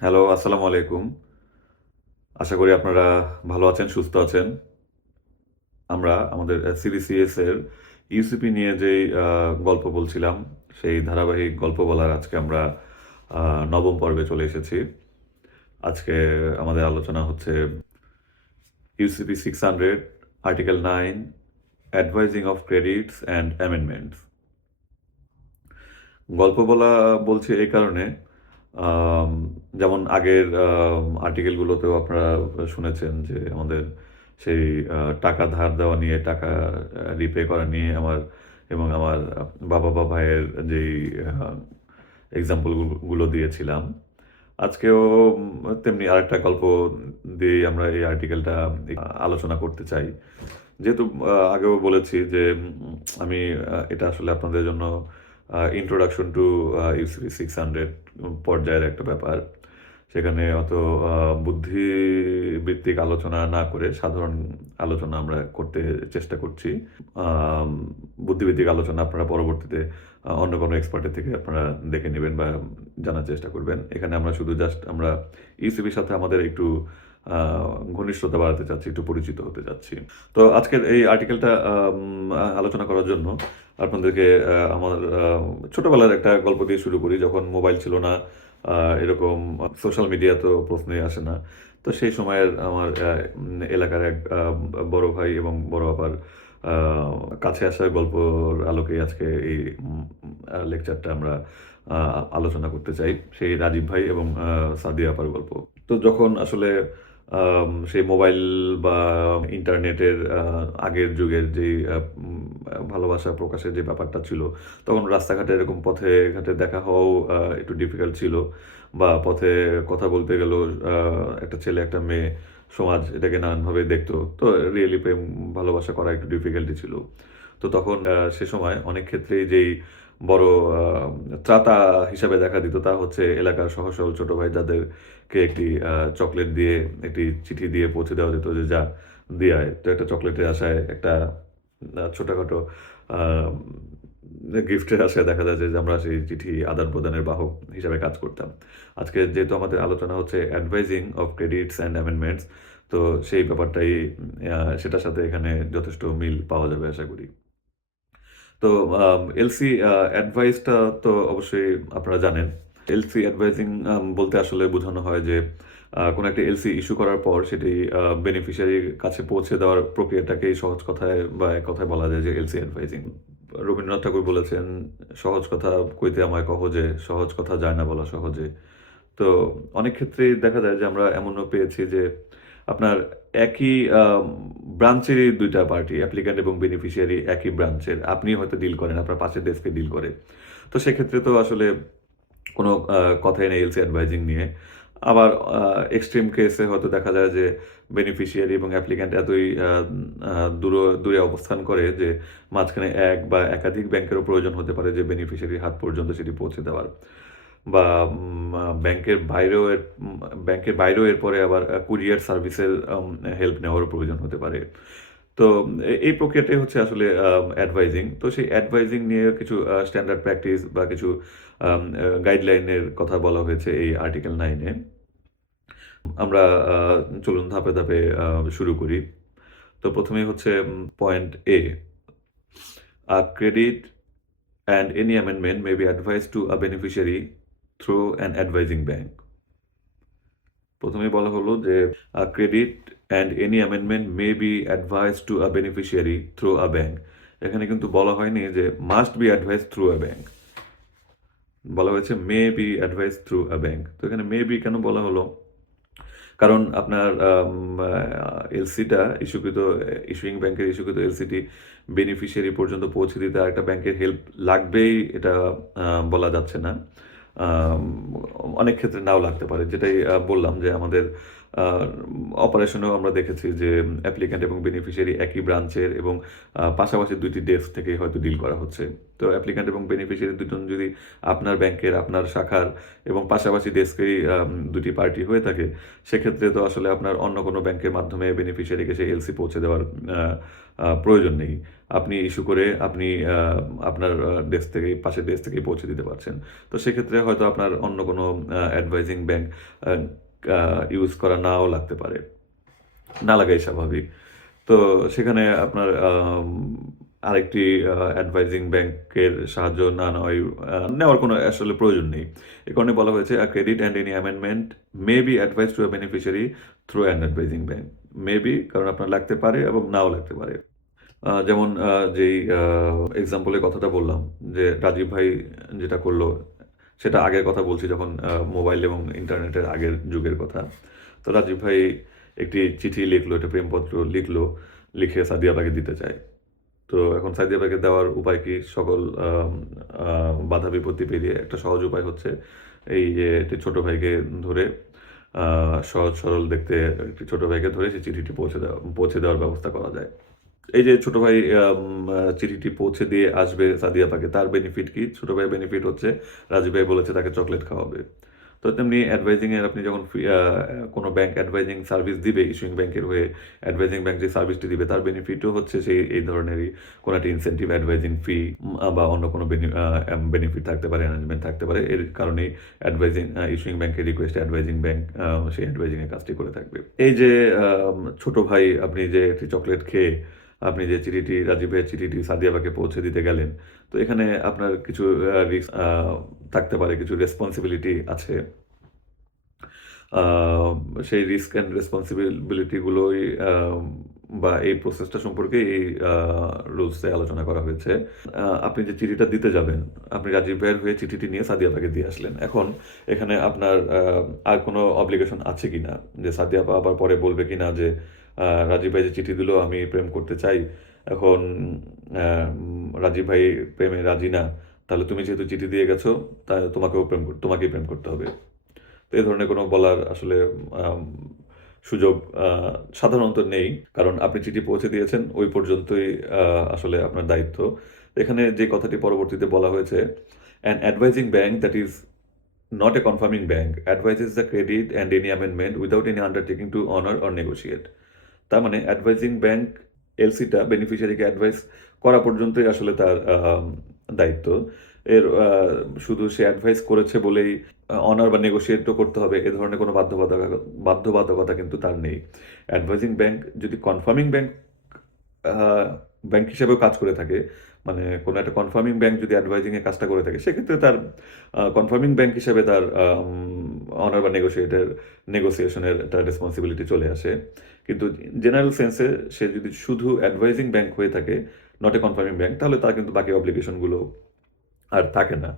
Hello, আসসালামু আলাইকুম। আশা করি আপনারা ভালো আছেন, সুস্থ আছেন। আমরা আমাদের সিবিসিএস এর ইউসিপি নিয়ে যেই গল্প বলছিলাম, সেই ধারাবাহিক গল্প বলার আজকে আমরা আ ৯ম পর্বে চলে এসেছি। আজকে আমাদের আলোচনা হচ্ছে UCP 600 article 9 advising of credits and amendments. গল্প বলা বলছি এই কারণে, আম যেমন আগের আর্টিকেলগুলোতেও আপনারা শুনেছেন যে আমাদের সেই টাকা ধার দেওয়া নিয়ে, টাকা রিপে করা নিয়ে এবং আমার বাবা বা ভাইয়ের যেই আ এক্সাম্পল গুলো দিয়েছিলাম। আজকেও তেমনি আরেকটা গল্প দিয়েই আমরা এই আর্টিকেলটা আলোচনা করতে চাই। যেহেতু আগেও বলেছি যে আমি এটা আসলে আপনাদের জন্য ইন্ট্রোডাকশন টু ইউসিপি 600 পর্যায়ের একটা ব্যাপার। সেখানে অত আ বুদ্ধিবৃত্তিক আলোচনা না করে সাধারণ আলোচনা আমরা করতে চেষ্টা করছি। আম বুদ্ধিবৃত্তিক আলোচনা আপনারা পরবর্তীতে অন্য কোনো এক্সপার্টের থেকে আপনারা দেখে নিবেন বা জানার চেষ্টা করবেন। এখানে আমরা শুধু জাস্ট আমরা ইউসিবির সাথে আমাদের একটু আ ঘনিষ্ঠতা বাড়াতে চাচ্ছি, একটু পরিচিত হতে চাচ্ছি। তো আজকের এই আর্টিকেলটা আলোচনা করার জন্য আপনাদেরকে আমার ছোটবেলার একটা গল্প দিয়ে শুরু করি। যখন মোবাইল ছিল না, আ এরকম সোশ্যাল মিডিয়া তো প্রশ্নই আসে না। তো সেই সময়ের আমার এলাকার এক বড় ভাই এবং বড় আপার আ কাছে আসার গল্পর আলোকেই আজকে এই উম আ লেকচারটা আমরা আ আলোচনা করতে চাই। সেই রাজীব ভাই এবং সাদিয়া আপার গল্প। তো যখন আসলে সেই মোবাইল বা ইন্টারনেটের আগের যুগের যেই ভালোবাসা প্রকাশের যে ব্যাপারটা ছিল, তখন রাস্তাঘাটে এরকম পথে ঘাটে দেখা হওয়াও একটু ডিফিকাল্ট ছিল। বা পথে কথা বলতে গেলেও আ একটা ছেলে একটা মেয়ে সমাজ এটাকে নানানভাবে দেখতো। তো রিয়েলি প্রেম ভালোবাসা করা একটু ডিফিকাল্টি ছিল। তো তখন সে সময় অনেক ক্ষেত্রেই যেই বড় আ ত্রাতা হিসাবে দেখা দিত তা হচ্ছে এলাকার সহজ সরল ছোট ভাই যাদেরকে একটি চকোলেট দিয়ে একটি চিঠি দিয়ে পৌঁছে দেওয়া যেত যে, "যা দিয়ে আয়।" তো একটা চকোলেটের আশায় একটা ছোটখাটো আ গিফটের আশায় দেখা যায় যে আমরা সেই চিঠি আদান-প্রদানের বাহক হিসাবে কাজ করতাম। আজকে যেহেতু আমাদের আলোচনা হচ্ছে advising of credits and amendments, তো সেই ব্যাপারটাই সেটার সাথে এখানে যথেষ্ট মিল পাওয়া যাবে আশা করি। তো এলসি অ্যাডভাইসটা তো অবশ্যই আপনারা জানেন। এলসি অ্যাডভাইজিং বলতে আসলে বোঝানো হয় যে কোনো একটা এলসি ইস্যু করার পর সেটি বেনিফিশিয়ারির কাছে পৌঁছে দেওয়ার প্রক্রিয়াটাকেই সহজ কথায় বা এক কথায় বলা যায় যে এলসি অ্যাডভাইজিং। রবীন্দ্রনাথ ঠাকুর বলেছেন, "সহজ কথা কইতে আমায় কহ যে, সহজ কথা যায় না বলা সহজে।" তো অনেক ক্ষেত্রেই দেখা যায় যে আমরা এমনও পেয়েছি যে আপনার একই ব্রাঞ্চেরই ২ টা পার্টি অ্যাপ্লিক্যান্ট এবং বেনিফিশিয়ারি একই ব্রাঞ্চের। আপনি হয়তো ডিল করেন, আপনার পাশের ডেস্কে ডিল করে। তো সেক্ষেত্রে তো আসলে কোনো কথাই নেই এলসি অ্যাডভাইজিং নিয়ে। আবার আ এক্সট্রিম কেসে হয়তো দেখা যায় যে বেনিফিশিয়ারি এবং অ্যাপ্লিক্যান্ট এতই আ আ দূরে অবস্থান করে যে মাঝখানে এক বা একাধিক ব্যাংকেরও প্রয়োজন হতে পারে যে বেনিফিশিয়ারির হাত পর্যন্ত সেটি পৌঁছে দেওয়ার। বা ব্যাংকের বাইরেও এরপরে আবার কুরিয়ার সার্ভিসের হেল্প নেওয়ারও প্রয়োজন হতে পারে। তো এই প্রক্রিয়াটাই হচ্ছে আসলে অ্যাডভাইজিং। তো সেই অ্যাডভাইজিং নিয়ে কিছু স্ট্যান্ডার্ড প্র্যাকটিস বা কিছু গাইডলাইনের কথা বলা হয়েছে এই আর্টিকেল 9 এ। আমরা আ চলুন ধাপে, ধাপে শুরু করি। তো ১ম এই হচ্ছে point A, a credit and any amendment may be advised to a beneficiary through an advising bank. ১ম এই বলা হলো যে credit and any amendment may be advised to a beneficiary through a bank. এখানে কিন্তু বলা হয়নি যে must be advised through a bank. বলা হয়েছে may be advice through a bank. তো এখানে মে বি কেন বলা হলো? কারণ আপনার এলসিটা ইস্যুইং ব্যাংকের ইস্যুকৃত এলসিটি বেনিফিশিয়ারি পর্যন্ত পৌঁছে দিতে আরেকটা ব্যাংকের হেল্প লাগবেই এটা আ বলা যাচ্ছে না। আম অনেক ক্ষেত্রে নাও লাগতে পারে। যেটাই বললাম যে আমাদের আ অপারেশনেও আমরা দেখেছি যে অ্যাপ্লিক্যান্ট এবং বেনিফিশিয়ারি একই ব্রাঞ্চের এবং পাশাপাশি ২ টি ডেস্ক থেকে হয়তো ডিল করা হচ্ছে। তো অ্যাপ্লিক্যান্ট এবং বেনিফিশিয়ারি দুজন যদি আপনার ব্যাংকের, আপনার শাখার এবং পাশাপাশি ডেস্কেরই ২ টি পার্টি হয়ে থাকে, সেক্ষেত্রে তো আসলে আপনার অন্য কোনো ব্যাংকের মাধ্যমে বেনিফিশিয়ারিকে সেই এলসি পৌঁছে দেওয়ার আ আ প্রয়োজন নেই। আপনি ইস্যু করে আপনি আপনার ডেস্ক থেকেই পাশের ডেস্ক থেকেই পৌঁছে দিতে পারছেন। তো সেক্ষেত্রে হয়তো আপনার অন্য কোনো অ্যাডভাইজিং ব্যাংক আ আ ইউজ করা নাও লাগতে পারে। না লাগাই স্বাভাবিক। তো সেখানে আপনার আরেকটি অ্যাডভাইজিং ব্যাংকের সাহায্য না নেওয়াই নেওয়ার কোনো আসলে প্রয়োজন নেই। এ কারণে বলা হয়েছে, "A credit and any amendment may be advised to a beneficiary through an advising bank." May be কারণ আপনার লাগতে পারে এবং নাও লাগতে পারে। যেমন যেই এক্সাম্পল এর কথাটা বললাম যে, রাজীব ভাই যেটা করল, সেটা আগের কথা বলছি যখন মোবাইল এবং ইন্টারনেটের আগের যুগের কথা। তো রাজীব ভাই একটি চিঠি লিখলো, একটা প্রেমপত্র লিখলো, লিখে সাদিয়া আপাকে দিতে চায়। তো এখন সাদিয়া আপাকে দেওয়ার উপায় কি? সকল আম আ বাধা বিপত্তি পেরিয়ে একটা সহজ উপায় হচ্ছে এই যে একটি ছোট ভাইকে ধরে আ সহজ সরল দেখতে একটি ছোট ভাইকে ধরে সেই চিঠিটি পৌঁছে দেওয়ার ব্যবস্থা করা যায়। এই যে ছোট ভাই আম আ চিঠিটি পৌঁছে দিয়ে আসবে সাদিয়া আপাকে, তার বেনিফিট কি? ছোট ভাইয়ের বেনিফিট হচ্ছে রাজীব ভাই বলেছে তাকে চকোলেট খাওয়াবে। তো তেমনি অ্যাডভাইজিং এর আপনি যখন কোনো ব্যাংক অ্যাডভাইজিং সার্ভিস দিবে, ইস্যুইং ব্যাংকের হয়ে অ্যাডভাইজিং ব্যাংক যে সার্ভিসটি দিবে তার বেনিফিটও হচ্ছে সেই এই ধরনেরই কোনো একটা ইনসেনটিভ অ্যাডভাইজিং ফি বা অন্য কোনো বেনিফিট থাকতে পারে, অ্যারেঞ্জমেন্ট থাকতে পারে। এর কারণেই অ্যাডভাইজিং ইস্যুইং ব্যাংকের রিকোয়েস্টে অ্যাডভাইজিং ব্যাংক সেই অ্যাডভাইজিং এর কাজটি করে থাকবে। এই যে ছোট ভাই আপনি যে একটি চকোলেট খেয়ে আপনি যে চিঠিটি রাজীব ভাইয়ের চিঠিটি সাদিয়া আপাকে পৌঁছে দিতে গেলেন। তো এখানে আপনার কিছু রিস্ক থাকতে পারে, কিছু রেসপনসিবিলিটি আছে। আ সেই রিস্ক অ্যান্ড রেসপনসিবিলিটি গুলোই বা এই প্রসেসটা সম্পর্কে এই রুলস এ আলোচনা করা হয়েছে। আপনি যে চিঠিটা দিতে যাবেন, আপনি রাজীব ভাইয়ের হয়ে চিঠিটি নিয়ে সাদিয়া আপাকে দিয়ে আসলেন। এখন এখানে আপনার আর কোনো অব্লিগেশন আছে কিনা? যে সাদিয়া আপা আবার পরে বলবে কিনা যে, রাজীব ভাই যে চিঠি দিল আমি প্রেম করতে চাই। এখন রাজীব ভাই প্রেমে রাজি না। তাহলে তুমি যেহেতু চিঠি দিয়ে গেছো, তোমাকেই প্রেম করতে হবে। তো এ ধরনের কোনো বলার আসলে আম সুযোগ আ সাধারণত নেই। কারণ আপনি চিঠি পৌঁছে দিয়েছেন, ওই পর্যন্তই আ আসলে আপনার দায়িত্ব। এখানে যে কথাটি পরবর্তীতে বলা হয়েছে, "An advising bank that is not a confirming bank advises the credit and any amendment without any undertaking to honor or negotiate." তার মানে অ্যাডভাইজিং ব্যাংক এলসিটা বেনিফিশিয়ারিকে অ্যাডভাইস করা পর্যন্তই আসলে তার দায়িত্ব। এর শুধু সে অ্যাডভাইস করেছে বলেই অনার বা নেগোশিয়েট ও করতে হবে এ ধরনের কোনো বাধ্যবাধকতা কিন্তু তার নেই। অ্যাডভাইজিং ব্যাংক যদি কনফার্মিং আ ব্যাংক হিসেবেও কাজ করে থাকে, মানে কোনো একটা কনফার্মিং ব্যাংক যদি অ্যাডভাইজিং এর কাজটা করে থাকে, সেক্ষেত্রে তার কনফার্মিং ব্যাংক হিসেবে তার অনার বা নেগোসিয়েশন এর একটা রেসপনসিবিলিটি চলে আসে। কিন্তু জেনারেল সেন্সে সে যদি শুধু অ্যাডভাইজিং ব্যাংক হয়ে থাকে, নট এ কনফার্মিং ব্যাংক, তাহলে তার কিন্তু বাকি অব্লিগেশন গুলো আর থাকে না।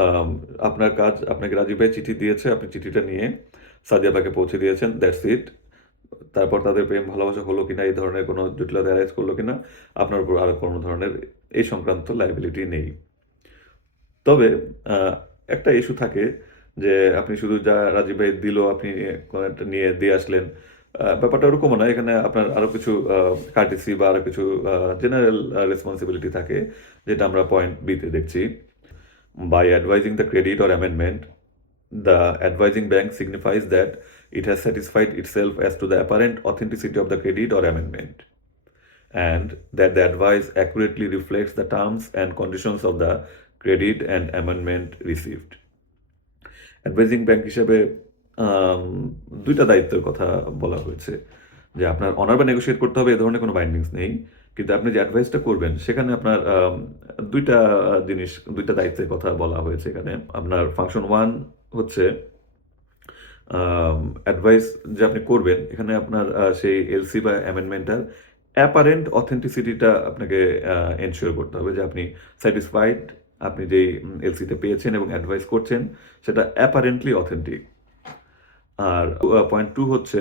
আম আপনার কাজ, আপনাকে রাজীব ভাই চিঠি দিয়েছে, আপনি চিঠিটা নিয়ে সাদিয়া আপাকে পৌঁছে দিয়েছেন, দ্যাটস ইট। তারপর তাদের প্রেম ভালোবাসা হলো কিনা, এই ধরনের কোনো জটিলতা এরাইজ করলো কিনা, আপনার উপর আর কোনো ধরনের এই সংক্রান্ত লায়াবিলিটি নেই। তবে আ একটা ইস্যু থাকে যে আপনি শুধু যা রাজীব ভাই দিল, আপনি কোনো একটা নিয়ে দিয়ে আসলেন। ব্যাপারটা ওরকমও না। এখানে আপনার আরো কিছু courtesy বা আরো কিছু জেনারেল রেসপনসিবিলিটি থাকে, যেটা আমরা পয়েন্ট বি তে দেখছি। By advising the credit or amendment, the advising bank signifies that it has satisfied itself as to the apparent authenticity of the credit or amendment, and that the advice accurately reflects the terms and conditions of the credit and amendment received. Advising bank হিসেবে আম ২ টা দায়িত্বের কথা বলা হয়েছে। যে আপনার honour বা negotiate করতে হবে এ ধরনের কোনো বাইন্ডিংস নেই। কিন্তু আপনি যে অ্যাডভাইসটা করবেন সেখানে আপনার ২ টা জিনিস, ২ টা দায়িত্বের কথা বলা হয়েছে এখানে। আপনার ফাংশন 1 হচ্ছে অ্যাডভাইস যে আপনি করবেন এখানে আপনার সেই এলসি বা অ্যামেন্ডমেন্টটার অ্যাপারেন্ট অথেন্টিসিটিটা আপনাকে এনশিওর করতে হবে যে আপনি স্যাটিসফাইড, আপনি যেই এলসিটা পেয়েছেন এবং অ্যাডভাইস করছেন সেটা অ্যাপারেন্টলি অথেন্টিক। আর পয়েন্ট 2 হচ্ছে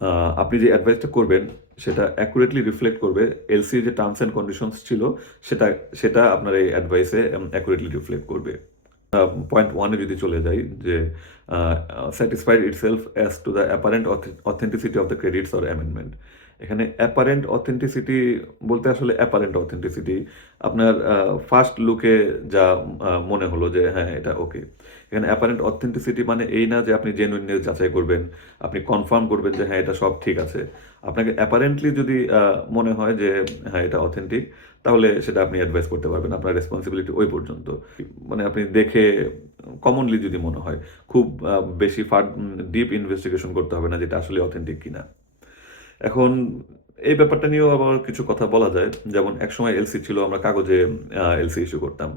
আ আপনি যে অ্যাডভাইসটা করবেন সেটা অ্যাকুরেটলি রিফ্লেক্ট করবে এলসির যে টার্মস অ্যান্ড কন্ডিশনস ছিল সেটা সেটা আপনার এই অ্যাডভাইসে অ্যাকুরেটলি রিফ্লেক্ট করবে। পয়েন্ট 1 এ যদি চলে যাই যে satisfied itself as to the apparent authenticity of the credits or amendment. এখানে অ্যাপারেন্ট অথেন্টিসিটি বলতে আসলে অ্যাপারেন্ট অথেন্টিসিটি আপনার ফার্স্ট লুকে যা মনে হলো যে হ্যাঁ, এটা ওকে। এখানে অ্যাপারেন্ট অথেন্টিসিটি মানে এই না যে আপনি জেনুইননেস যাচাই করবেন, আপনি কনফার্ম করবেন যে হ্যাঁ, এটা সব ঠিক আছে। আপনাকে অ্যাপারেন্টলি যদি মনে হয় যে হ্যাঁ, এটা অথেন্টিক, তাহলে সেটা আপনি অ্যাডভাইস করতে পারবেন। আপনার রেসপনসিবিলিটি ওই পর্যন্ত। মানে আপনি দেখে কমনলি যদি মনে হয়, খুব বেশি ডিপ ইনভেস্টিগেশন করতে হবে না যে এটা আসলে অথেন্টিক কিনা। এখন এই ব্যাপারটা নিয়েও আবার কিছু কথা বলা যায়। যেমন একসময় এলসি ছিল, আমরা কাগজে এলসি ইস্যু করতাম।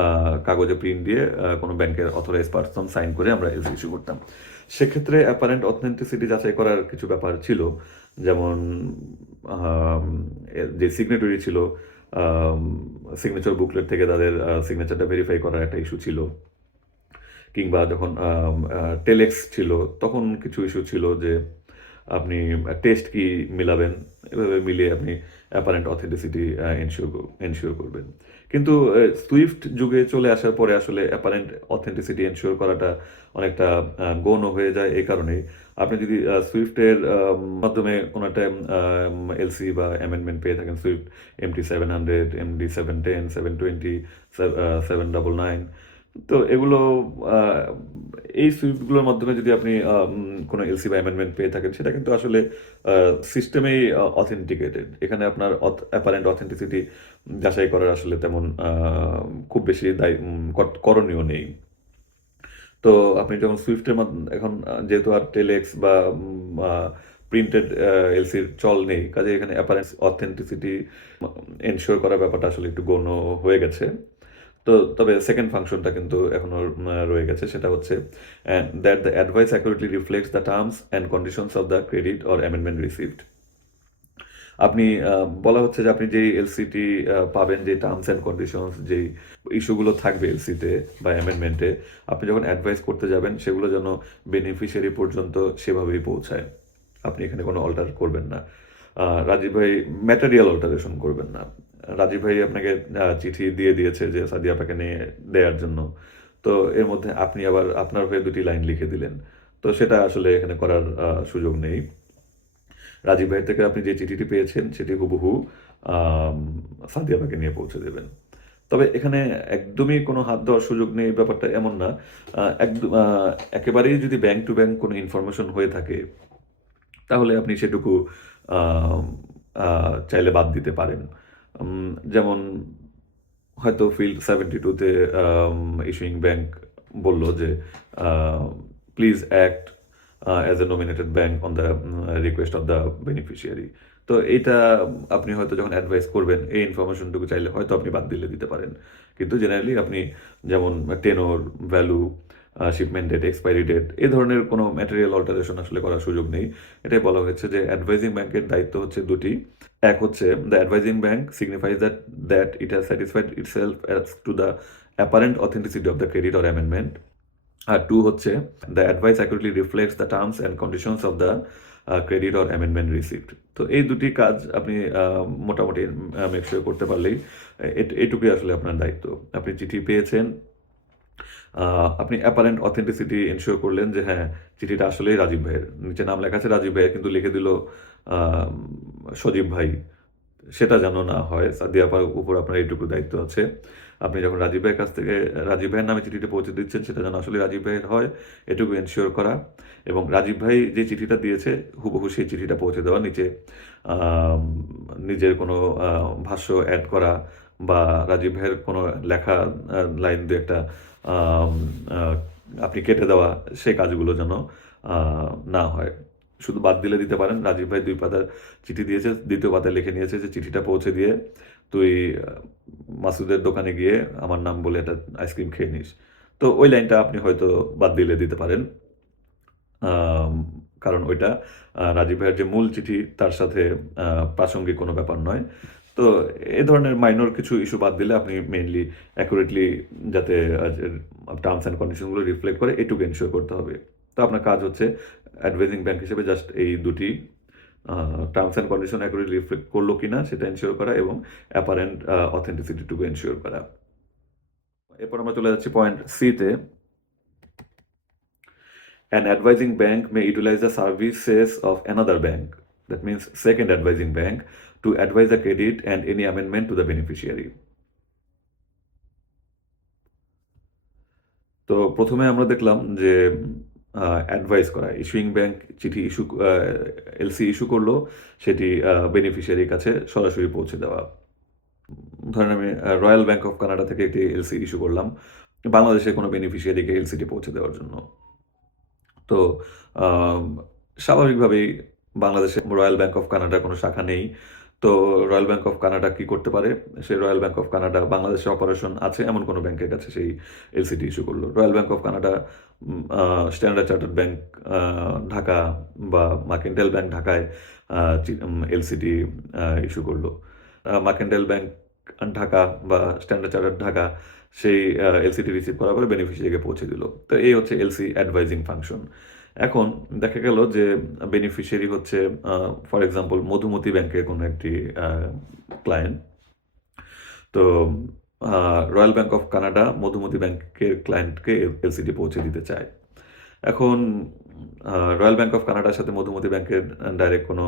আ কাগজে প্রিন্ট দিয়ে কোনো ব্যাংকের অথরাইজড পারসন সাইন করে আমরা এলসি ইস্যু করতাম। সেক্ষেত্রে অ্যাপারেন্ট অথেন্টিসিটি যাচাই করার কিছু ব্যাপার ছিল। যেমন আম যে সিগনেটরি ছিল, আম সিগনেচার বুকলেট থেকে তাদের সিগনেচারটা ভেরিফাই করার একটা ইস্যু ছিল। কিংবা যখন আম আ টেলেক্স ছিল, তখন কিছু ইস্যু ছিল যে আপনি টেস্ট কি মিলাবেন। এভাবে মিলিয়ে আপনি অ্যাপারেন্ট অথেন্টিসিটি এনশিওর করবেন। কিন্তু সুইফট যুগে চলে আসার পরে আসলে অ্যাপারেন্ট অথেন্টিসিটি এনশিওর করাটা অনেকটা গৌণ হয়ে যায় এই কারণেই। আপনি যদি সুইফটের মাধ্যমে কোনো একটা এলসি বা অ্যামেন্ডমেন্ট পেয়ে থাকেন, সুইফট এমটি 700, এমডি 710, 720, 799, তো এগুলো আ এই সুইফটগুলোর মাধ্যমে যদি আপনি কোনো এলসি বা অ্যামেন্ডমেন্ট পেয়ে থাকেন, সেটা কিন্তু আসলে আ সিস্টেমেই অথেন্টিকেটেড। এখানে আপনার অ্যাপারেন্ট অথেন্টিসিটি যাচাই করার আসলে তেমন খুব বেশি করণীয় নেই। তো আপনি যখন সুইফটের এখন যেহেতু আর টেলেক্স বা প্রিন্টেড এলসির চল নেই, কাজেই এখানে অ্যাপারেন্ট অথেন্টিসিটি এনশিওর করার ব্যাপারটা আসলে একটু গৌণ হয়ে গেছে। তো তবে সেকেন্ড ফাংশনটা কিন্তু এখনো রয়ে গেছে। সেটা হচ্ছে that the advice accurately reflects the terms and conditions of the credit or amendment received. আপনি বলা হচ্ছে যে আপনি যেই এলসিটি পাবেন, যে টার্মস অ্যান্ড কন্ডিশনস যেই ইস্যুগুলো থাকবে এলসিতে বা অ্যামেন্ডমেন্টে, আপনি যখন অ্যাডভাইস করতে যাবেন সেগুলো যেন বেনিফিশিয়ারি পর্যন্ত সেভাবেই পৌঁছায়। আপনি এখানে কোনো অল্টার করবেন না। রাজীব ভাই ম্যাটেরিয়াল অল্টারেশন করবেন না। রাজীব ভাই আপনাকে চিঠি দিয়ে দিয়েছে যে সাদিয়া আপাকে নিয়ে দেয়ার জন্য। তো এর মধ্যে আপনি আবার আপনার হয়ে ২ টি লাইন লিখে দিলেন। তো সেটা আসলে এখানে করার সুযোগ নেই। রাজীব ভাইয়ের থেকে আপনি যে চিঠিটি পেয়েছেন সেটি হুবহু আম সাদিয়া আপাকে নিয়ে পৌঁছে দেবেন। তবে এখানে একদমই কোনো হাত দেওয়ার সুযোগ নেই ব্যাপারটা এমন না। একেবারেই যদি ব্যাংক টু ব্যাংক কোনো ইনফরমেশন হয়ে থাকে, তাহলে আপনি সেটুকু আম আ চাইলে বাদ দিতে পারেন। যেমন হয়তো ফিল্ড 72 তে ইস্যুইং ব্যাংক বলল যে uh please act as a nominated bank on the request of the beneficiary. তো এইটা আপনি হয়তো যখন অ্যাডভাইস করবেন, এই ইনফরমেশনটুকু চাইলে হয়তো আপনি বাদ দিলে দিতে পারেন। কিন্তু জেনারেলি আপনি যেমন tenor, value, shipment date, expiry date এ ধরনের কোনো ম্যাটেরিয়াল অল্টারেশন আসলে করার সুযোগ নেই। এটাই বলা হয়েছে যে অ্যাডভাইজিং ব্যাংকের দায়িত্ব হচ্ছে ২ টি। এক হচ্ছে the advising bank signifies that it has satisfied itself as to the apparent authenticity of the credit or amendment. আর 2 হচ্ছে the advice accurately reflects the terms and conditions of the credit or amendment received. তো এই ২ টি কাজ আপনি মোটামুটি make sure করতে পারলেই এটুকুই আসলে আপনার দায়িত্ব। আপনি চিঠি পেয়েছেন, আ আপনি অ্যাপারেন্ট অথেন্টিসিটি এনশিওর করলেন যে হ্যাঁ, চিঠিটা আসলেই রাজীব ভাইয়ের। নিচে নাম লেখা আছে রাজীব ভাইয়ের, কিন্তু লিখে দিল আম সজীব ভাই। সেটা যেন না হয়। সাদিয়া আপার উপর আপনার এইটুকু দায়িত্ব আছে। আপনি যখন রাজীব ভাইয়ের কাছ থেকে রাজীব ভাইয়ের নামে চিঠিটা পৌঁছে দিচ্ছেন, সেটা যেন আসলে রাজীব ভাইয়ের হয়, এটুকু এনশিওর করা। এবং রাজীব ভাই যে চিঠিটা দিয়েছে, হুবহু সেই চিঠিটা পৌঁছে দেওয়া। নিচে আম নিজের কোনো ভাষ্য এড করা বা রাজীব ভাইয়ের কোনো লেখা লাইন ২-১ টা আম আ আপনি কেটে দেওয়া, সেই কাজগুলো যেন আ না হয়। শুধু বাদ দিলে দিতে পারেন। রাজীব ভাই ২ পাতার চিঠি দিয়েছে, ২য় পাতায় লিখে নিয়েছে যে চিঠিটা পৌঁছে দিয়ে তুই আ মাসুদের দোকানে গিয়ে আমার নাম বলে একটা আইসক্রিম খেয়ে নিস। তো ওই লাইনটা আপনি হয়তো বাদ দিলে দিতে পারেন। আম কারণ ওইটা রাজীব ভাইয়ের যে মূল চিঠি তার সাথে আ প্রাসঙ্গিক কোনো ব্যাপার নয়। তো এ ধরনের মাইনর কিছু ইস্যু বাদ দিলে আপনি মেইনলি অ্যাকুরেটলি যাতে যে টার্মস অ্যান্ড কন্ডিশন গুলো রিফ্লেক্ট করে এটুকু এনশিওর করতে হবে। তো আপনার কাজ হচ্ছে অ্যাডভাইজিং ব্যাংক হিসেবে জাস্ট এই ২ টি uh terms and condition accurately reflect করল কিনা সেটা এনশিওর করা এবং অ্যাপারেন্ট অথেন্টিসিটি টুকু এনশিওর করা। এরপর আমরা চলে যাচ্ছি পয়েন্ট সি তে। An advising bank may utilize the services of another bank, that means second advising bank, to advise the credit and any amendment to the beneficiary. তো প্রথমে আমরা দেখলাম যে অ্যাডভাইস করা, ইস্যুইং ব্যাংক চিঠি এলসি ইস্যু করলো, সেটি বেনিফিশিয়ারির কাছে সরাসরি পৌঁছে দেওয়া। ধরেন আমি রয়্যাল ব্যাংক অফ কানাডা থেকে একটি এলসি ইস্যু করলাম বাংলাদেশের কোনো বেনিফিশিয়ারিকে এলসিটি পৌঁছে দেওয়ার জন্য। তো আম স্বাভাবিকভাবেই বাংলাদেশে রয়্যাল ব্যাংক অফ কানাডার কোনো শাখা নেই। তো রয়্যাল ব্যাংক অফ কানাডা কি করতে পারে? সে রয়্যাল ব্যাংক অফ কানাডা বাংলাদেশে অপারেশন আছে এমন কোনো ব্যাংকের কাছে সেই এলসিটি ইস্যু করল। Royal Bank of Canada standard Chartered bank Dhaka বা মার্কেন্টাইল ব্যাংক ঢাকায় এলসিটি ইস্যু করল। মার্কেন্টাইল ব্যাংক ঢাকা বা স্ট্যান্ডার্ড চার্টার্ড ঢাকা সেই এলসিটি রিসিভ করার পরে বেনিফিশিয়ারিকে পৌঁছে দিল। তো এই হচ্ছে এলসি অ্যাডভাইজিং ফাংশন। এখন দেখা গেল যে বেনিফিশিয়ারি হচ্ছে ফর এক্সাম্পল মধুমতি ব্যাংকের কোনো একটি ক্লায়েন্ট। তো royal Bank of Canada Madhumati ব্যাংকের ক্লায়েন্টকে এলসিটি পৌঁছে দিতে চায়। এখন রয়্যাল ব্যাংক অফ কানাডার সাথে মধুমতি ব্যাংকের ডাইরেক্ট কোনো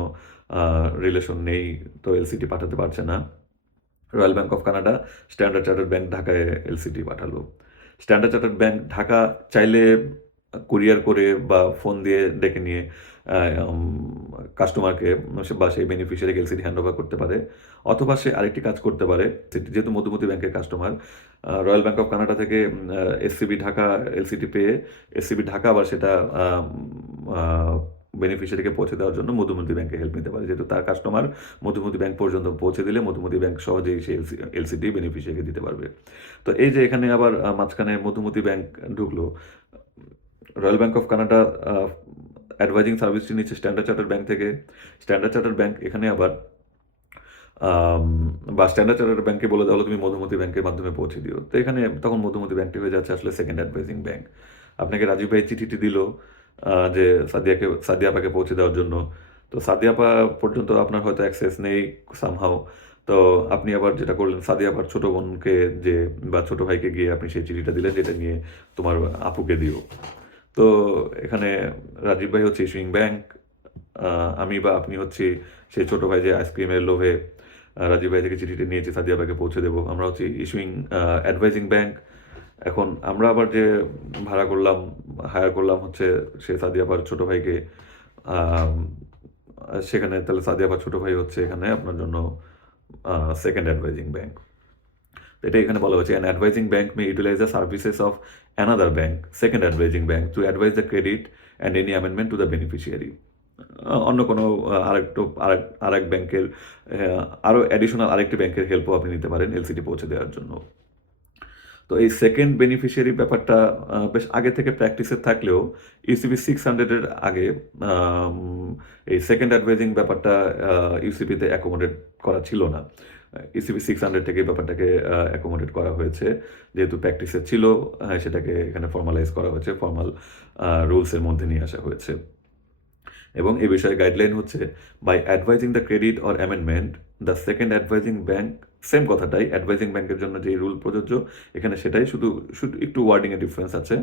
রিলেশন নেই, তো এলসিটি পাঠাতে পারছে না। Royal Bank of Canada standard Chartered bank ঢাকায় এলসিটি পাঠালো। স্ট্যান্ডার্ড চার্টার্ড ব্যাংক ঢাকা চাইলে কুরিয়ার করে বা ফোন দিয়ে ডেকে নিয়ে কাস্টমারকে বা সেই বেনিফিশিয়ারিকে এলসিটি হ্যান্ড ওভার করতে পারে। অথবা সে আরেকটি কাজ করতে পারে, যেহেতু মধুমতি ব্যাংকের customer, royal Bank of Canada থেকে এসসিবি ঢাকা এলসিটি পেয়ে এসসিবি ঢাকা আবার সেটা বেনিফিশিয়ারিকে পৌঁছে দেওয়ার জন্য মধুমতি ব্যাংকে হেল্প নিতে পারে। যেহেতু তার কাস্টমার মধুমতি ব্যাংক পর্যন্ত পৌঁছে দিলে মধুমতি ব্যাংক সহজেই সেই এলসিটি বেনিফিশিয়ারিকে দিতে পারবে। তো এই যে এখানে আবার মাঝখানে মধুমতি ব্যাংক ঢুকলো। Royal Bank of Canada advising সার্ভিসটি নিচ্ছে স্ট্যান্ডার্ড চার্টার্ড ব্যাংক থেকে। স্ট্যান্ডার্ড চার্টার্ড ব্যাংক এখানে আবার বা স্ট্যান্ডার্ড চার্টার্ড ব্যাংকে বলে দেওয়া হলো তুমি মধুমতি ব্যাংকের মাধ্যমে পৌঁছে দিও। তো এখানে তখন মধুমতি ব্যাংকটি হয়ে যাচ্ছে আসলে সেকেন্ড অ্যাডভাইজিং ব্যাংক। আপনাকে রাজীব ভাই চিঠিটি দিল যে সাদিয়া আপাকে পৌঁছে দেওয়ার জন্য। তো সাদিয়া আপা পর্যন্ত আপনার হয়তো অ্যাক্সেস নেই সামহাউ। তো আপনি আবার যেটা করলেন সাদিয়া আপার ছোট বোনকে যে বা ছোট ভাইকে গিয়ে আপনি সেই চিঠিটা দিলেন যেটা নিয়ে তোমার আপুকে দিও। তো এখানে রাজীব ভাই হচ্ছে ইস্যুইং ব্যাংক, আমি বা আপনি হচ্ছি সেই ছোট ভাই যে আইসক্রিমের লোভে রাজীব ভাই থেকে চিঠিটি নিয়েছি সাদিয়া ভাইকে পৌঁছে দেবো। আমরা হচ্ছি ইস্যুইং অ্যাডভাইজিং ব্যাংক। এখন আমরা আবার যে ভাড়া করলাম, হায়ার করলাম হচ্ছে সে সাদিয়া আপার ছোট ভাইকে, সেখানে তাহলে সাদিয়া আপার ছোট ভাই হচ্ছে এখানে আপনার জন্য সেকেন্ড অ্যাডভাইজিং ব্যাংক। এটা এখানে বলা হয়েছে, an advising bank may utilize the services of another bank, second advising bank, to advise the credit and any amendment to the beneficiary. অন্য কোনো আরেক ব্যাংকের আরও অ্যাডিশনাল আরেকটি ব্যাংকের হেল্পও আপনি নিতে পারেন এলসিটি পৌঁছে দেওয়ার জন্য। তো এই সেকেন্ড বেনিফিশিয়ারি ব্যাপারটা বেশ আগে থেকে প্র্যাকটিসে থাকলেও ইউসিবি 600 এর আগে এই সেকেন্ড অ্যাডভাইজিং ব্যাপারটা ইউসিবিতে অ্যাকোমোডেট করা ছিল না। ইউসিবি 600 থেকে এই ব্যাপারটাকে অ্যাকোমোডেট করা হয়েছে। যেহেতু প্র্যাকটিসে ছিল, সেটাকে এখানে ফর্মালাইজ করা হয়েছে, ফর্মাল রুলসের মধ্যে নিয়ে আসা হয়েছে। এবং এই বিষয়ে গাইডলাইন হচ্ছে, by advising the credit or amendment the second advising bank, same কথাটাই অ্যাডভাইজিং ব্যাংকের জন্য যে রুল প্রযোজ্য এখানে সেটাই, শুধু একটু ওয়ার্ডিংয়ে ডিফারেন্স আছে।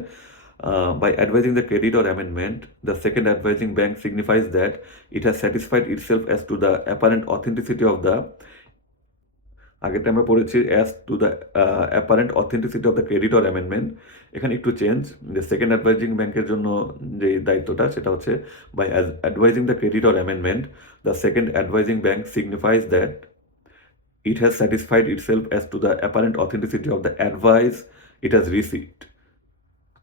By advising the credit or amendment the second advising bank signifies that it has satisfied itself as to the apparent authenticity of the, আগেরটা আমরা পড়েছি as to the apparent authenticity of the credit or amendment. এখানে একটু change, যে second advising ব্যাংকের জন্য যে দায়িত্বটা সেটা হচ্ছে by advising the credit or amendment the second advising bank signifies that it has satisfied itself as to the apparent authenticity of the advice it has received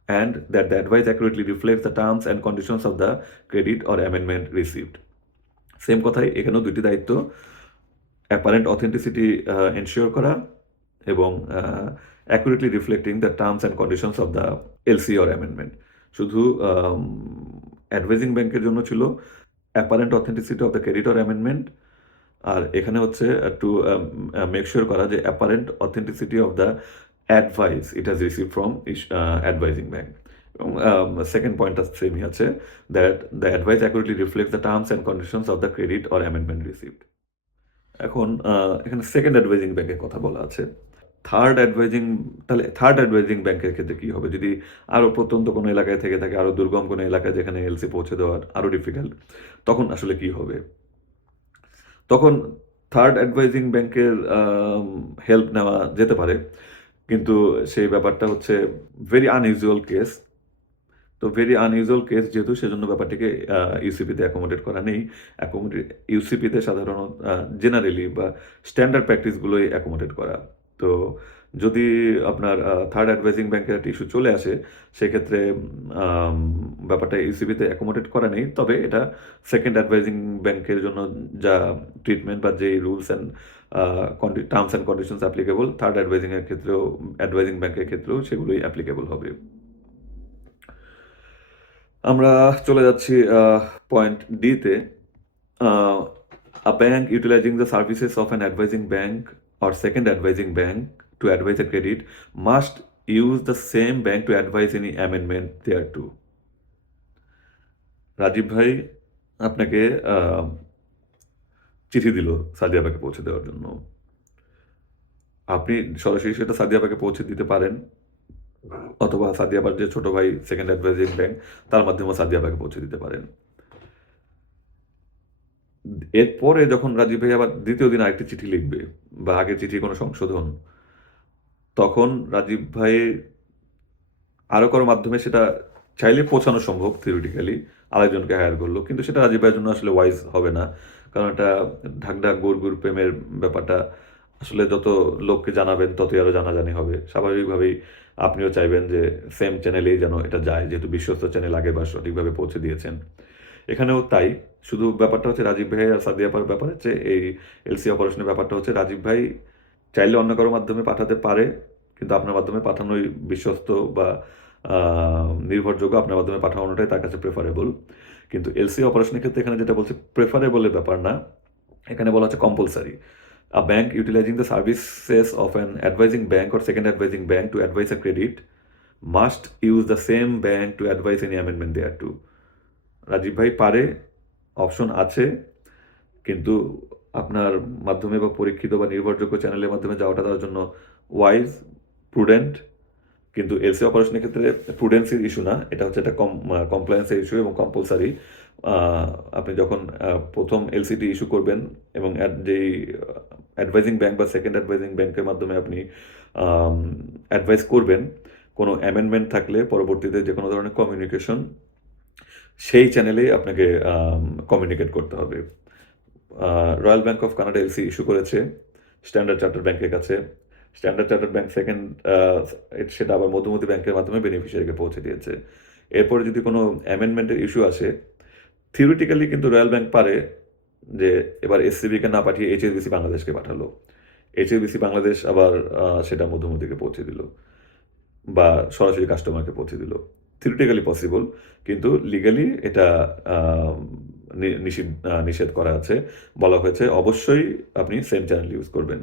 and that the advice accurately reflects the terms and conditions of the credit or amendment received. Same কথাই এখানেও দুটি দায়িত্ব, apparent authenticity ensure করা এবং accurately reflecting the terms and conditions of the LC or amendment. শুধু advising ব্যাংকের জন্য ছিল apparent authenticity of the credit or amendment, আর এখানে হচ্ছে টু মেক শিওর করা যে apparent authenticity of the advice it has receive from advising bank. এবং সেকেন্ড পয়েন্টটা সেমই আছে, that the advice accurately reflects the terms and conditions of the credit or amendment received. এখন এখানে সেকেন্ড অ্যাডভাইজিং ব্যাংকের কথা বলা আছে। থার্ড অ্যাডভাইজিং ব্যাংকের ক্ষেত্রে কি হবে? যদি আরো প্রত্যন্ত কোনো এলাকায় থেকে থাকে, আরো দুর্গম কোনো এলাকায় যেখানে এলসি পৌঁছে দেওয়া আরো ডিফিকাল্ট, তখন আসলে কি হবে? তখন থার্ড অ্যাডভাইজিং ব্যাংকের হেল্প নেওয়া যেতে পারে। কিন্তু সেই ব্যাপারটা হচ্ছে ভেরি আনইউজুয়াল কেস। তো ভেরি আনইউজুয়াল কেস যেহেতু সেজন্য ব্যাপারটিকে ইউসিপিতে অ্যাকোমোডেট করা নেই। ইউসিপিতে সাধারণত জেনারেলি বা স্ট্যান্ডার্ড প্র্যাকটিস গুলোই অ্যাকোমোডেট করা। তো যদি আপনার থার্ড অ্যাডভাইজিং ব্যাংকের একটা ইস্যু চলে আসে, সেক্ষেত্রে আম ব্যাপারটা ইউসিপিতে অ্যাকোমোডেট করা নেই। তবে এটা সেকেন্ড অ্যাডভাইজিং ব্যাংকের জন্য যা ট্রিটমেন্ট বা যেই rules and a terms and conditions applicable, third advising ব্যাংকের ক্ষেত্রেও সেগুলোই অ্যাপ্লিকেবল হবে। আমরা চলে যাচ্ছি পয়েন্ট ডি তে। আ A bank utilizing the services of an advising bank or second advising bank to advise a credit must use the same bank to advise any amendment thereto. Rajib ভাই আপনাকে আ চিঠি দিল সাদিয়া আপাকে পৌঁছে দেওয়ার জন্য। আপনি সরাসরি সেটা সাদিয়া আপাকে পৌঁছে দিতে পারেন, অথবা সাদিয়া আপার যে ছোট ভাই সেকেন্ড অ্যাডভাইজিং ব্যাংক, তার মাধ্যমেও সাদিয়া আপাকে পৌঁছে দিতে পারেন। এরপরে যখন রাজীব ভাই আবার ২য় দিন আরেকটি চিঠি লিখবে বা আগের চিঠির কোনো সংশোধন, তখন রাজীব ভাই আরো কারো মাধ্যমে সেটা চাইলে পৌঁছানো সম্ভব থিওরিটিক্যালি, আরেকজনকে হায়ার করলো। কিন্তু সেটা রাজীব ভাইয়ের জন্য আসলে ওয়াইজ হবে না। কারণ এটা ঢাক, ঢাক, গুড়, গুড় প্রেমের ব্যাপারটা আসলে যত লোককে জানাবেন ততই আরো জানাজানি হবে। স্বাভাবিকভাবেই আপনিও চাইবেন যে সেম চ্যানেলেই যেন এটা যায়, যেহেতু বিশ্বস্ত চ্যানেল আগেরবার সঠিকভাবে পৌঁছে দিয়েছেন। এখানেও তাই। শুধু ব্যাপারটা হচ্ছে রাজীব ভাই আর সাদিয়া আপার ব্যাপার হচ্ছে এই এলসি অপারেশনের ব্যাপারটা হচ্ছে রাজীব ভাই চাইলে অন্য কারো মাধ্যমে পাঠাতে পারে। কিন্তু আপনার মাধ্যমে পাঠানোই বিশ্বস্ত বা আ নির্ভরযোগ্য, আপনার মাধ্যমে পাঠানোটাই তার কাছে প্রেফারেবল। কিন্তু এলসি অপারেশনের ক্ষেত্রে এখানে যেটা বলছে প্রেফারেবল এর ব্যাপার না। এখানে বলা হচ্ছে compulsory. A bank utilizing the services of an advising bank or second advising bank to advise a credit must use the same bank to advise any amendment thereto. Rajib ভাই পারে, অপশন আছে। কিন্তু আপনার মাধ্যমে বা পরীক্ষিত বা নির্ভরযোগ্য চ্যানেলের মাধ্যমে যাওয়াটা তার জন্য ওয়াইজ, প্রুডেন্ট। কিন্তু এলসি অপারেশনের ক্ষেত্রে প্রুডেন্সির ইস্যু না। এটা হচ্ছে একটা কমপ্লায়েন্সের ইস্যু এবং কম্পালসারি। আ আপনি যখন ১ম এলসিটি ইস্যু করবেন এবং যেই অ্যাডভাইজিং ব্যাংক বা সেকেন্ড অ্যাডভাইজিং ব্যাংকের মাধ্যমে আপনি আম অ্যাডভাইস করবেন, কোনো অ্যামেন্ডমেন্ট থাকলে পরবর্তীতে যেকোনো ধরনের কমিউনিকেশন সেই চ্যানেলেই আপনাকে কমিউনিকেট করতে হবে। Uh Royal Bank of Canada LC issue করেছে স্ট্যান্ডার্ড চার্টার্ড ব্যাংকের কাছে। স্ট্যান্ডার্ড চার্টার্ড ব্যাংক সেকেন্ড সেটা আবার মধুমতি ব্যাংকের মাধ্যমে বেনিফিশিয়ারিকে পৌঁছে দিয়েছে। এরপরে যদি কোনো অ্যামেন্ডমেন্টের ইস্যু আসে, থিওরিটিক্যালি কিন্তু রয়্যাল ব্যাংক পারে যে এবার এসসিবিকে না পাঠিয়ে এইচএসবিসি বাংলাদেশকে পাঠালো। এইচএসবিসি বাংলাদেশ আবার সেটা মধুমতিকে পৌঁছে দিল বা সরাসরি কাস্টমারকে পৌঁছে দিল। থিওরিটিক্যালি পসিবল, কিন্তু লিগ্যালি এটা আ নিষেধ করা আছে। বলা হয়েছে অবশ্যই আপনি সেম চ্যানেল ইউজ করবেন।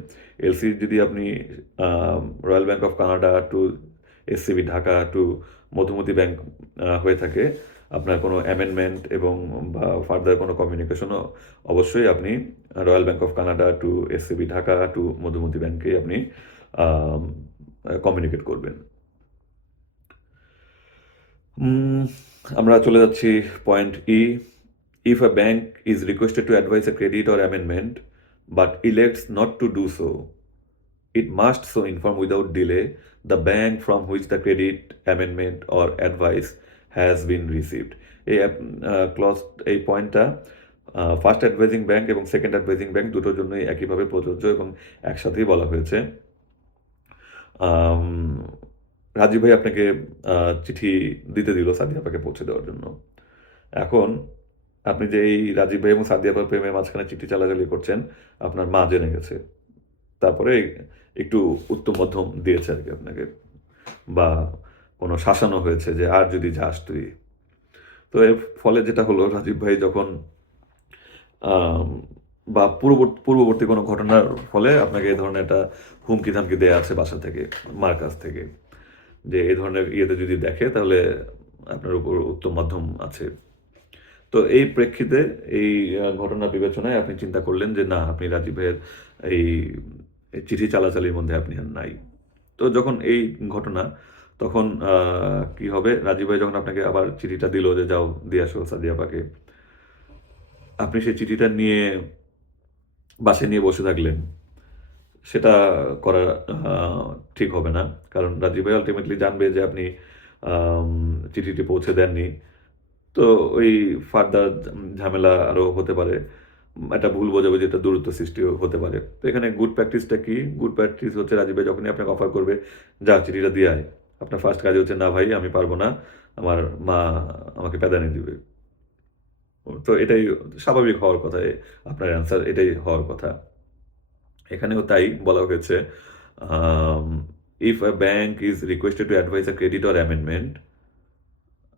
এলসি যদি আপনি uh Royal Bank of Canada to SCB Dhaka to Madhumati bank হয়ে থাকে, আপনার কোনো অ্যামেন্ডমেন্ট এবং বা ফার্দার কোনো কমিউনিকেশনও অবশ্যই আপনি Royal Bank of Canada to SCB Dhaka to Madhumati ব্যাংকেই আপনি আম কমিউনিকেট করবেন। উম আমরা চলে যাচ্ছি point E. If a bank is requested to advise a credit or amendment but elects not to do so, it must so inform without delay the bank from which the credit, amendment or advice has been received. এই clause এই পয়েন্টটা first advising bank এবং second advising bank দুটোর জন্যই একইভাবে প্রযোজ্য এবং একসাথেই বলা হয়েছে। আম রাজীব ভাই আপনাকে আ চিঠি দিতে দিল সাদিয়া আপাকে পৌঁছে দেওয়ার জন্য। এখন আপনি যে এই রাজীব ভাই এবং সাদিয়া আপার প্রেমের মাঝখানে চিঠি চালাচালি করছেন, আপনার মা জেনে গেছে। তারপরে একটু উত্তম মধ্যম দিয়েছে আরকি আপনাকে। বা কোনো শাসানো হয়েছে যে, "আর যদি যাস তুই।" তো এর ফলে যেটা হলো রাজীব ভাই যখন আম বা পূর্ববর্তী কোনো ঘটনার ফলে আপনাকে এই ধরনের একটা হুমকি-ধামকি দেয়া আছে বাসা থেকে, মার কাছ থেকে। যে এই ধরনের ইয়েতে যদি দেখে তাহলে আপনার উপর উত্তম মাধ্যম আছে। তো এই প্রেক্ষিতে এই ঘটনা বিবেচনায় আপনি চিন্তা করলেন যে না, আপনি রাজীব ভাইয়ের এই চিঠি চালাচালির মধ্যে আপনি আর নাই। তো যখন এই ঘটনা, তখন কি হবে? রাজীব ভাই যখন আপনাকে আবার চিঠিটা দিল যে, "যাও দিয়ে আসো সাদিয়া আপাকে।" আপনি সেই চিঠিটা নিয়ে বাসায় নিয়ে বসে থাকলেন। সেটা করা আ ঠিক হবে না। কারণ রাজীব ভাই আল্টিমেটলি জানবে যে আপনি আম চিঠিটি পৌঁছে দেননি। তো ওই ফার্দার ঝামেলা আরো হতে পারে। একটা ভুল বোঝাবুঝি, একটা দূরত্ব সৃষ্টিও হতে পারে। তো এখানে গুড প্র্যাকটিসটা কি? গুড প্র্যাকটিস হচ্ছে রাজীব ভাই যখনই আপনাকে অফার করবে, "যা চিঠিটা দিয়ে আয়।" আপনার ফার্স্ট কাজই হচ্ছে, "না ভাই আমি পারব না। আমার মা আমাকে পেদানি দিবে।" তো এটাই স্বাভাবিক হওয়ার কথা। আপনার অ্যান্সার এটাই হওয়ার কথা। এখানেও তাই বলা হয়েছে, um "if a bank is requested to advise a credit or amendment"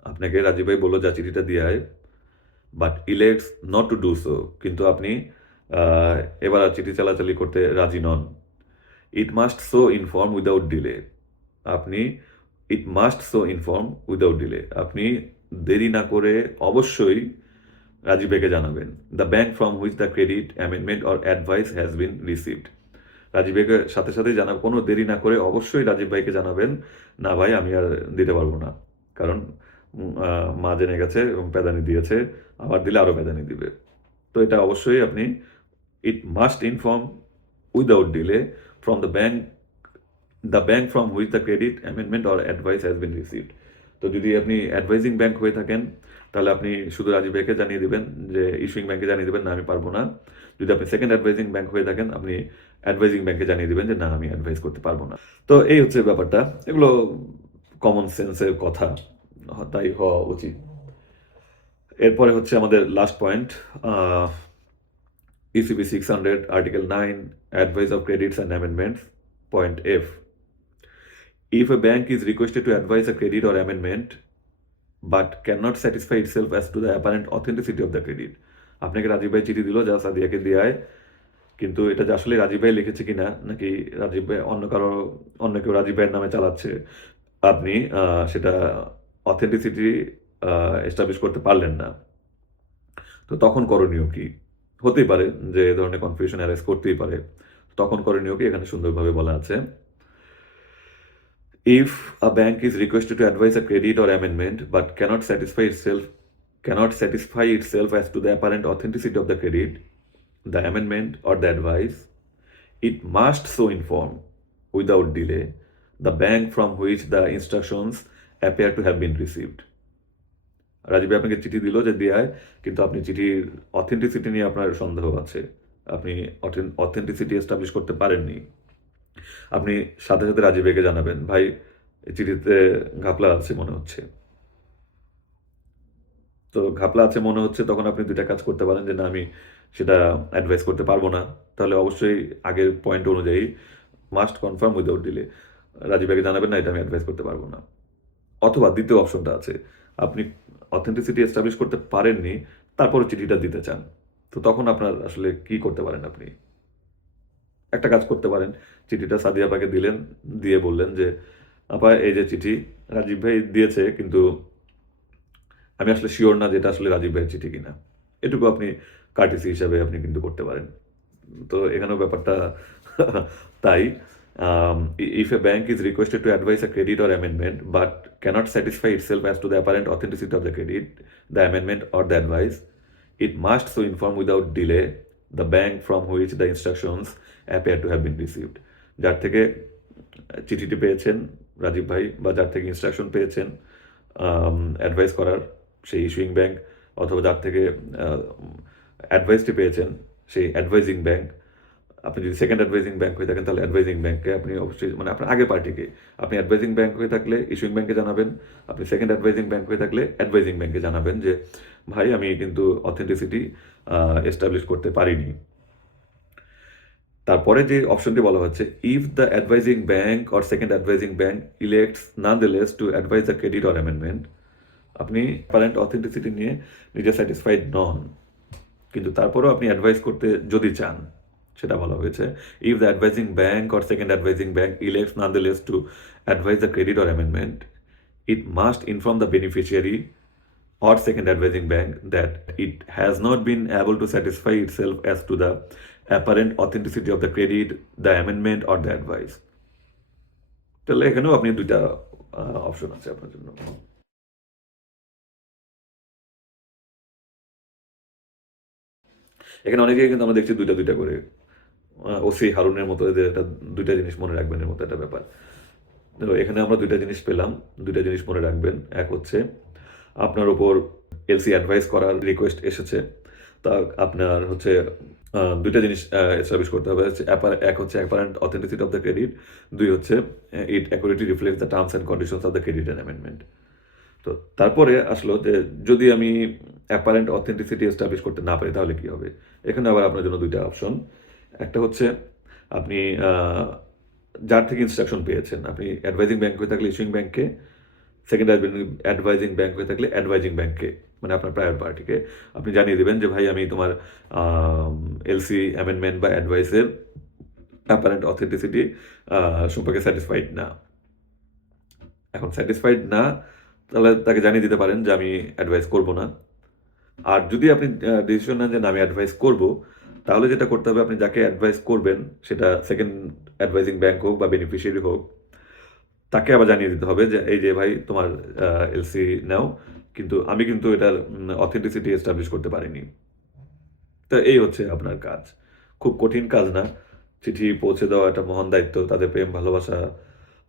আপনাকে রাজীব ভাই বলল, "যা চিঠিটা দিয়ে আয়।" But elects not to do so. কিন্তু আপনি আ এবার আর চিঠি চালাচালি করতে রাজি নন। It must so inform without delay. আপনি it must so inform without delay. আপনি দেরি না করে অবশ্যই রাজীব ভাইকে জানাবেন। The bank from which the credit, amendment or advice has been received. Rajib ভাইকে সাথে, সাথেই কোনো দেরি না করে অবশ্যই রাজীব ভাইকে জানাবেন, "না ভাই আমি আর দিতে পারব না।" কারণ মা জেনে গেছে এবং প্যাদানি দিয়েছে। আবার দিলে আরো প্যাদানি দিবে। তো এটা অবশ্যই আপনি it must inform without delay from the bank from which the credit, amendment or advice has been received. তো যদি আপনি অ্যাডভাইজিং ব্যাংক হয়ে থাকেন, তাহলে আপনি শুধু রাজীব ভাইকে জানিয়ে দিবেন যে ইস্যুইং ব্যাংকে জানিয়ে দিবেন, "না আমি পারব না।" যদি আপনি সেকেন্ড অ্যাডভাইজিং ব্যাংক হয়ে থাকেন, আপনি অ্যাডভাইজিং ব্যাংকে জানিয়ে দিবেন যে, "না আমি অ্যাডভাইস করতে পারব না।" তো এই হচ্ছে ব্যাপারটা। এগুলো কমন সেন্সের কথা। তাই হওয়া উচিত। এরপরে হচ্ছে আমাদের last point, a ECB 600 Article 9 Advice of Credits and Amendments. Point F. If a bank is requested to advise a credit or amendment but cannot satisfy itself as to the apparent authenticity of the credit. আপনাকে রাজীব ভাই চিঠি দিল, "যা সাদিয়াকে দিয়ে আয়।" কিন্তু এটা যে আসলে রাজীব ভাই লিখেছে কিনা নাকি রাজীব ভাই অন্য কেউ রাজীব ভাইয়ের নামে চালাচ্ছে, আপনি সেটা অথেন্টিসিটি আ এস্টাবলিশ করতে পারলেন না। তো তখন করণীয় কি? হতেই পারে যে এ ধরনের কনফিউশন অ্যারাইজ করতেই পারে। তখন করণীয় কি? এখানে সুন্দরভাবে বলা আছে। If a bank is requested to advise a credit or amendment but cannot satisfy itself as to the apparent authenticity of the credit, the amendment or the advice, it must so inform without delay the bank from which the instructions appear to have been received. Rajib ভাই আপনাকে চিঠি দিল যে দিয়ে আয়, কিন্তু আপনি চিঠির অথেন্টিসিটি নিয়ে আপনার সন্দেহ আছে। আপনি অথেন্টিসিটি এস্টাবলিশ করতে পারেননি। আপনি সাথে, সাথে রাজীব ভাইকে জানাবেন, "ভাই এই চিঠিতে ঘাপলা আছে মনে হচ্ছে।" তো ঘাপলা আছে মনে হচ্ছে, তখন আপনি ২ টা কাজ করতে পারেন যে, "না আমি সেটা অ্যাডভাইস করতে পারব না।" তাহলে অবশ্যই আগের পয়েন্ট অনুযায়ী must confirm without delay. Rajib ভাইকে জানাবেন, "না এটা আমি অ্যাডভাইস করতে পারব না।" অথবা ২য় অপশনটা আছে। আপনি অথেন্টিসিটি এস্টাবলিশ করতে পারেননি, তারপরও চিঠিটা দিতে চান। তো তখন আপনার আসলে কি করতে পারেন আপনি? একটা কাজ করতে পারেন। চিঠিটা সাদিয়া আপাকে দিলেন, দিয়ে বললেন যে, "আপা এই যে চিঠি, রাজীব ভাই দিয়েছে কিন্তু আমি আসলে সিউর না যে এটা আসলে রাজীব ভাইয়ের চিঠি কিনা।" এটুকু আপনি কার্টেসি হিসাবে আপনি কিন্তু করতে পারেন। তো এখানেও ব্যাপারটা তাই। If a bank is requested to advise a credit or amendment but cannot satisfy itself as to the apparent authenticity of the credit, the amendment or the advice, it must so inform without delay the bank from which the instructions appear to have been received. যার থেকে চিঠিটি পেয়েছেন রাজীব ভাই, বা যার থেকে instruction পেয়েছেন advice করার সেই ইস্যুইং ব্যাংক, অথবা যার থেকে আ অ্যাডভাইসটি পেয়েছেন সেই অ্যাডভাইজিং ব্যাংক। আপনি যদি সেকেন্ড অ্যাডভাইজিং ব্যাংক হয়ে থাকেন, তাহলে অ্যাডভাইজিং ব্যাংককে আপনি অবশ্যই, মানে আপনার আগের পার্টিকে, আপনি অ্যাডভাইজিং ব্যাংক হয়ে থাকলে ইস্যুইং ব্যাংকে জানাবেন। আপনি সেকেন্ড অ্যাডভাইজিং ব্যাংক হয়ে থাকলে অ্যাডভাইজিং ব্যাংকে জানাবেন যে, "ভাই আমি কিন্তু অথেন্টিসিটি এস্টাবলিশ করতে পারিনি।" তারপরে যে অপশনটি বলা হচ্ছে, "if the advising bank or second advising bank elects nonetheless to advise the credit or amendment", আপনি অ্যাপারেন্ট অথেন্টিসিটি নিয়ে নিজে স্যাটিসফাইড নন। কিন্তু তারপরেও আপনি অ্যাডভাইস করতে যদি চান, সেটা বলা হয়েছে। If the advising bank or second advising bank elects nonetheless to advise the credit or amendment, it must inform the beneficiary or second advising bank that it has not been able to satisfy itself as to the apparent authenticity of the credit, the amendment or the advice. তাহলে এখানেও আপনি ২ টা option আছে আপনার জন্য। এখানে অনেকেই কিন্তু আমরা দেখছি ২ টা ২ টা করে। ওসি হারুনের মতো এদের একটা ২ টা জিনিস মনে রাখবেন এর মতো একটা ব্যাপার। তো এখানে আমরা ২ টা জিনিস পেলাম। ২ টা জিনিস মনে রাখবেন। এক হচ্ছে আপনার উপর এলসি অ্যাডভাইস করার রিকোয়েস্ট এসেছে। তা আপনার হচ্ছে ২ টা জিনিস এস্টাবলিশ করতে হবে। এক হচ্ছে apparent authenticity of the credit. ২ হচ্ছে it accurately reflects the terms and conditions of the credit and amendment. তো তারপরে আসলো যে যদি আমি অ্যাপারেন্ট অথেন্টিসিটি এস্টাবলিশ করতে না পারি তাহলে কি হবে? এখানে আবার আপনার জন্য ২ টা অপশন। একটা হচ্ছে আপনি আ যার থেকে ইনস্ট্রাকশন পেয়েছেন, আপনি অ্যাডভাইজিং ব্যাংক হয়ে থাকলে ইস্যুইং ব্যাংককে, সেকেন্ড অ্যাডভাইজিং ব্যাংক হয়ে থাকলে অ্যাডভাইজিং ব্যাংককে, মানে আপনার প্রায়র পার্টিকে আপনি জানিয়ে দিবেন যে, "ভাই আমি তোমার এলসি অ্যামেন্ডমেন্ট বা অ্যাডভাইসের অ্যাপারেন্ট অথেন্টিসিটি আ সম্পর্কে স্যাটিসফাইড না।" এখন স্যাটিসফাইড না, তাহলে তাকে জানিয়ে দিতে পারেন যে, "আমি অ্যাডভাইস করব না।" আর যদি আপনি ডিসিশন নেন যে, "না, আমি অ্যাডভাইস করব," তাহলে যেটা করতে হবে আপনি যাকে অ্যাডভাইস করবেন, সেটা সেকেন্ড অ্যাডভাইজিং ব্যাংক হোক বা বেনিফিশিয়ারি হোক, তাকে আবার জানিয়ে দিতে হবে যে, "এই যে ভাই তোমার এলসি নেও। কিন্তু আমি কিন্তু এটার অথেন্টিসিটি এস্টাবলিশ করতে পারিনি।" তো এই হচ্ছে আপনার কাজ। খুব কঠিন কাজ না। চিঠি পৌঁছে দেওয়া একটা মহান দায়িত্ব। তাদের প্রেম ভালোবাসা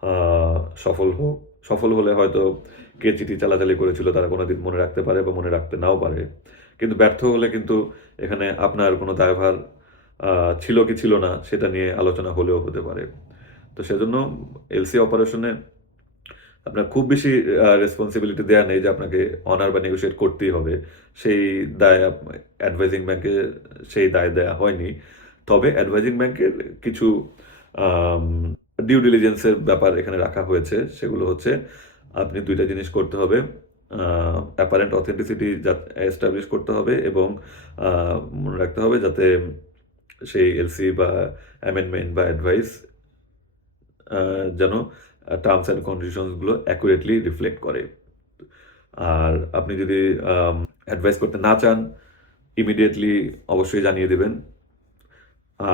আ সফল হোক। সফল হলে হয়তো কে চিঠি চালাচালি করেছিল তারা কোনদিন মনে রাখতে পারে বা মনে রাখতে নাও পারে। কিন্তু ব্যর্থ হলে কিন্তু এখানে আপনার কোনো দায়ভার আ ছিল কি ছিল না সেটা নিয়ে আলোচনা হলেও হতে পারে। তো সেজন্য এলসি অপারেশনে আপনার খুব বেশি রেসপনসিবিলিটি দেয়া নেই যে আপনাকে অনার বা নেগোশিয়েট করতেই হবে। সেই দায় অ্যাডভাইজিং ব্যাংকে সেই দায় দেয়া হয়নি। তবে অ্যাডভাইজিং ব্যাংকের কিছু আম ডিউ ডিলিজেন্স এর ব্যাপার এখানে রাখা হয়েছে। সেগুলো হচ্ছে আপনি ২ টা জিনিস করতে হবে। আ অ্যাপারেন্ট অথেন্টিসিটি এস্টাবলিশ করতে হবে এবং আ মনে রাখতে হবে যাতে সেই এলসি বা অ্যামেন্ডমেন্ট বা অ্যাডভাইস আ যেন টার্মস অ্যান্ড কন্ডিশনস গুলো অ্যাকুরেটলি রিফ্লেক্ট করে। আর আপনি যদি অ্যাডভাইস করতে না চান, ইমিডিয়েটলি অবশ্যই জানিয়ে দিবেন।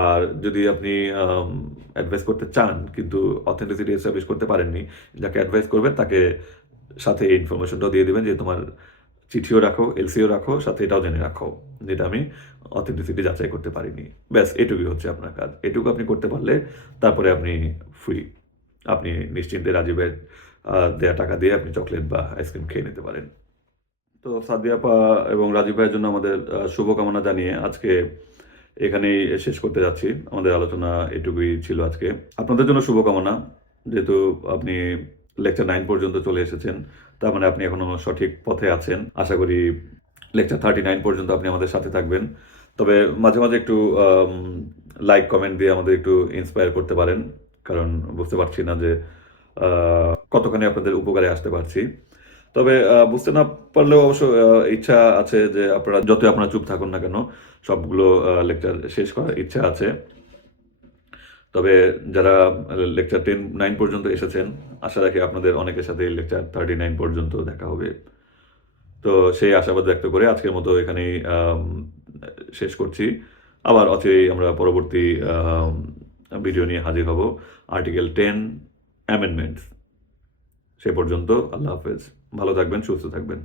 আর যদি আপনি আম অ্যাডভাইস করতে চান কিন্তু অথেন্টিসিটি এস্টাবলিশ করতে পারেননি, যাকে অ্যাডভাইস করবেন তাকে সাথে এই ইনফরমেশনটাও দিয়ে দিবেন যে তোমার চিঠিও রাখো, এলসিও রাখো, সাথে এটাও জেনে রাখো। যেটা আমি অথেন্টিসিটি যাচাই করতে পারিনি। ব্যাস এটুকুই হচ্ছে আপনার কাজ। এটুকু আপনি করতে পারলে তারপরে আপনি ফ্রি। আপনি নিশ্চিন্তে রাজীবের দেয়া টাকা দিয়ে আপনি চকোলেট বা আইসক্রিম খেয়ে নিতে পারেন। তো সাদিয়া আপা এবং রাজীব ভাইয়ের জন্য আমাদের শুভকামনা জানিয়ে আজকে এখানেই শেষ করতে যাচ্ছি। আমাদের আলোচনা এটুকুই ছিল আজকে। আপনাদের জন্য শুভকামনা। যেহেতু আপনি লেকচার 9 পর্যন্ত চলে এসেছেন, তার মানে আপনি এখনো সঠিক পথে আছেন। আশা করি লেকচার 39 পর্যন্ত আপনি আমাদের সাথে থাকবেন। তবে মাঝে, মাঝে একটু লাইক, কমেন্ট দিয়ে আমাদের একটু ইন্সপায়ার করতে পারেন। কারণ বুঝতে পারছি না যে আ কতখানি আপনাদের উপকারে আসতে পারছি। তবে বুঝতে না পারলেও অবশ্য ইচ্ছা আছে যে যতই আপনারা চুপ থাকুন না কেন, সবগুলো লেকচার শেষ করার ইচ্ছা আছে। তবে যারা লেকচার 9 পর্যন্ত এসেছেন, আশা রাখি আপনাদের অনেকের সাথেই লেকচার 39 পর্যন্ত দেখা হবে। তো সেই আশাবাদ ব্যক্ত করে আজকের মতো এখানেই শেষ করছি। আবার অচিরেই আমরা পরবর্তী ভিডিও নিয়ে হাজির হব। Article 10 amendments. সে পর্যন্ত আল্লাহ হাফেজ। ভালো থাকবেন, সুস্থ থাকবেন।